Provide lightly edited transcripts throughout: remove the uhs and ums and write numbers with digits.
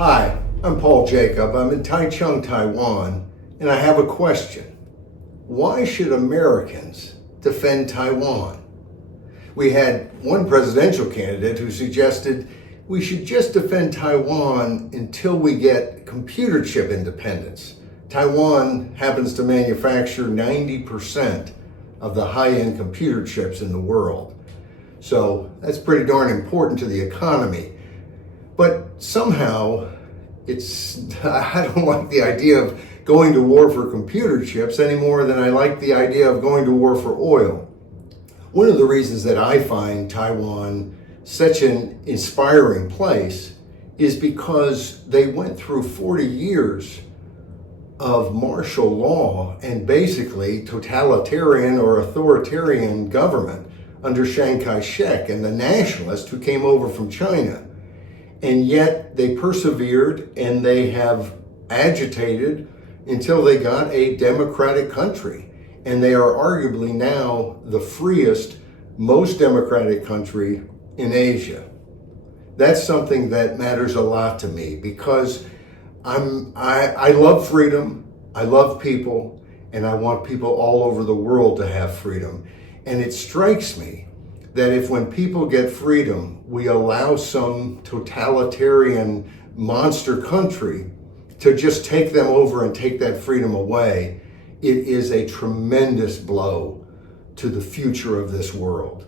Hi, I'm Paul Jacob. I'm in Taichung, Taiwan, and I have a question. Why should Americans defend Taiwan? We had one presidential candidate who suggested we should just defend Taiwan until we get computer chip independence. Taiwan happens to manufacture 90% of the high-end computer chips in the world. So that's pretty darn important to the economy. But somehow, I don't like the idea of going to war for computer chips any more than I like the idea of going to war for oil. One of the reasons that I find Taiwan such an inspiring place is because they went through 40 years of martial law and basically totalitarian or authoritarian government under Chiang Kai-shek and the nationalists who came over from China. And yet they persevered and they have agitated until they got a democratic country. And they are arguably now the freest, most democratic country in Asia. That's something that matters a lot to me because I love freedom, I love people, and I want people all over the world to have freedom. And it strikes me that if when people get freedom, we allow some totalitarian monster country to just take them over and take that freedom away, it is a tremendous blow to the future of this world.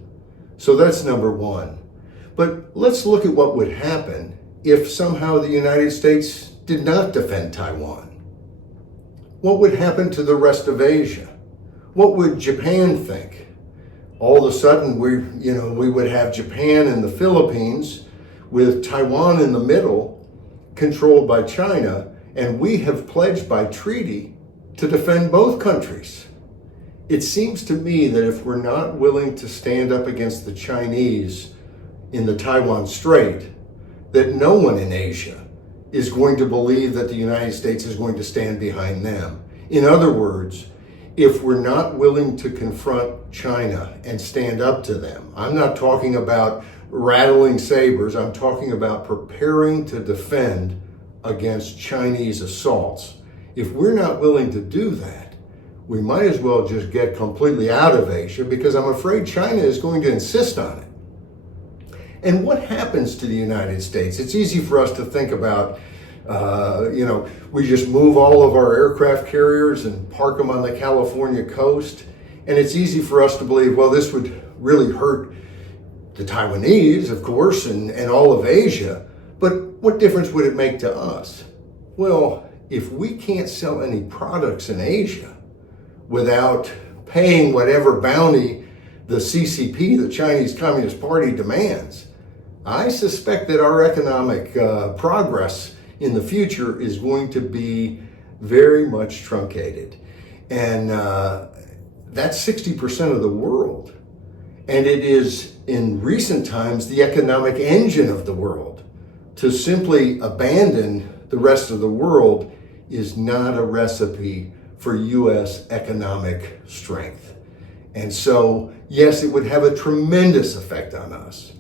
So that's number one. But let's look at what would happen if somehow the United States did not defend Taiwan. What would happen to the rest of Asia? What would Japan think? All of a sudden, we would have Japan and the Philippines with Taiwan in the middle, controlled by China, and we have pledged by treaty to defend both countries. It seems to me that if we're not willing to stand up against the Chinese in the Taiwan Strait, that no one in Asia is going to believe that the United States is going to stand behind them. In other words, if we're not willing to confront China and stand up to them, I'm not talking about rattling sabers, I'm talking about preparing to defend against Chinese assaults. If we're not willing to do that, we might as well just get completely out of Asia because I'm afraid China is going to insist on it. And what happens to the United States? It's easy for us to think about, we just move all of our aircraft carriers and park them on the California coast. And it's easy for us to believe, well, this would really hurt the Taiwanese, of course, and all of Asia. But what difference would it make to us? Well, if we can't sell any products in Asia without paying whatever bounty the CCP, the Chinese Communist Party, demands, I suspect that our economic progress in the future is going to be very much truncated. And that's 60% of the world. And it is, in recent times, the economic engine of the world. To simply abandon the rest of the world is not a recipe for U.S. economic strength. And so, yes, it would have a tremendous effect on us.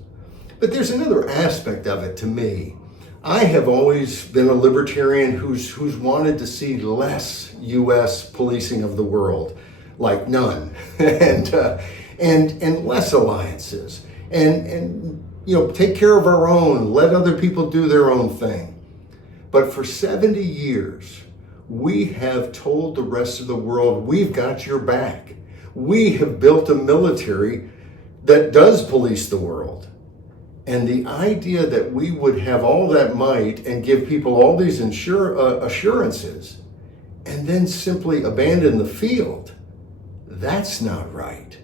But there's another aspect of it to me. I have always been a libertarian who's wanted to see less U.S. policing of the world, like none, and less alliances, and take care of our own, let other people do their own thing. But for 70 years, we have told the rest of the world, we've got your back. We have built a military that does police the world. And the idea that we would have all that might and give people all these assurances and then simply abandon the field, that's not right.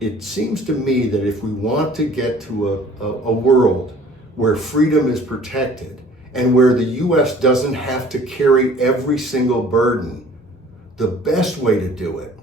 It seems to me that if we want to get to a world where freedom is protected and where the U.S. doesn't have to carry every single burden, the best way to do it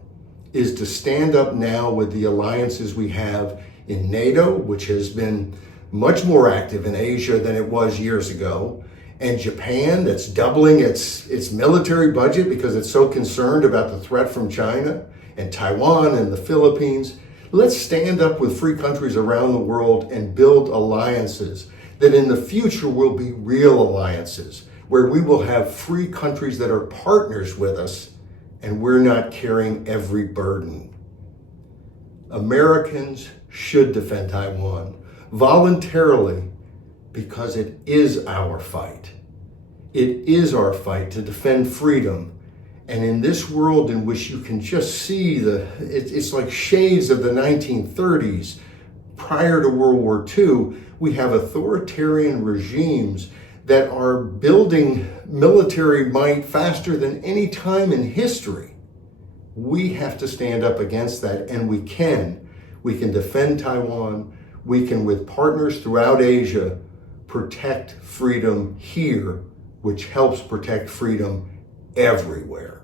is to stand up now with the alliances we have in NATO, which has been much more active in Asia than it was years ago, and Japan, that's doubling its military budget because it's so concerned about the threat from China, and Taiwan and the Philippines. Let's stand up with free countries around the world and build alliances that in the future will be real alliances, where we will have free countries that are partners with us, and we're not carrying every burden. Americans should defend Taiwan voluntarily because it is our fight. It is our fight to defend freedom. And in this world in which you can just see it's like shades of the 1930s, prior to World War II, we have authoritarian regimes that are building military might faster than any time in history. We have to stand up against that, and we can. We can defend Taiwan. We can, with partners throughout Asia, protect freedom here, which helps protect freedom everywhere.